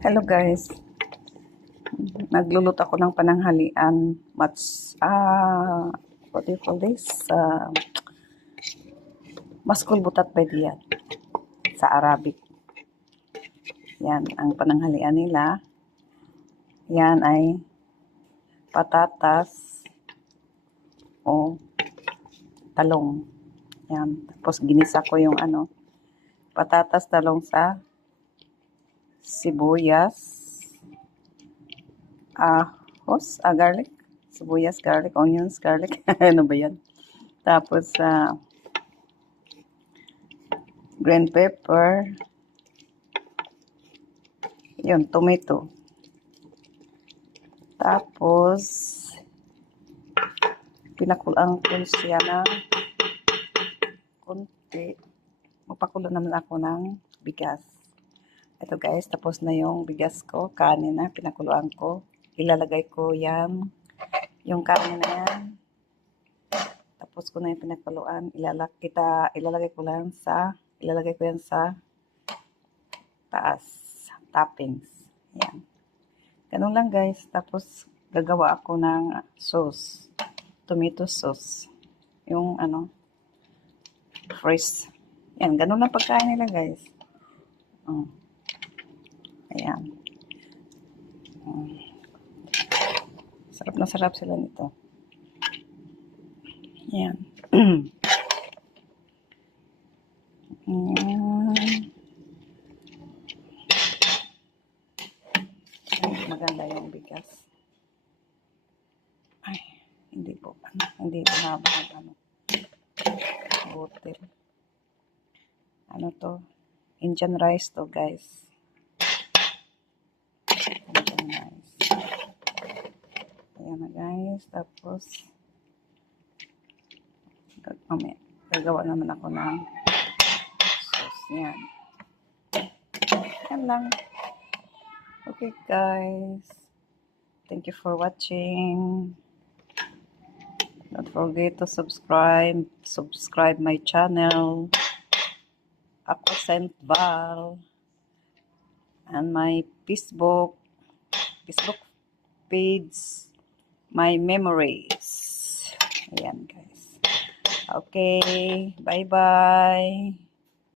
Hello guys, nagluluto ako ng pananghalian. What do you call this? Maskul butat pwede yan sa Arabic. Yan ang pananghalian nila. Yan ay patatas o talong. Yan. Tapos ginisa ko yung patatas, talong sa sibuyas, garlic, sibuyas, garlic, onions, garlic, ano ba yan? Tapos, green pepper, yun, tomato. Tapos, pinakulang ko siya na konti. Mapakulo naman ako ng bigas. Ito guys, tapos na yung bigas ko, kanin na, pinakuluan ko. Ilalagay ko yan, yung kanin na yan. Tapos ko na yung pinakuluan, ilalagay ko yan sa taas, toppings. Yan. Ganun lang guys, tapos gagawa ako ng sauce, tomato sauce. Yung fresh. Yan, ganun lang pagkain nila guys. Ayan. Sarap na sarap sila nito. Ayan. Maganda yung bigas. Ay, hindi po. Hindi po habang butil. Ano to? Indian rice to guys. Ayan na guys. Tapos, gagawa naman ako ng sauce. Yan. Yan lang. Okay guys. Thank you for watching. Don't forget to subscribe. Subscribe my channel. Ako Saint Val. And my Facebook page, my memories. Ayan guys. Okay, bye-bye.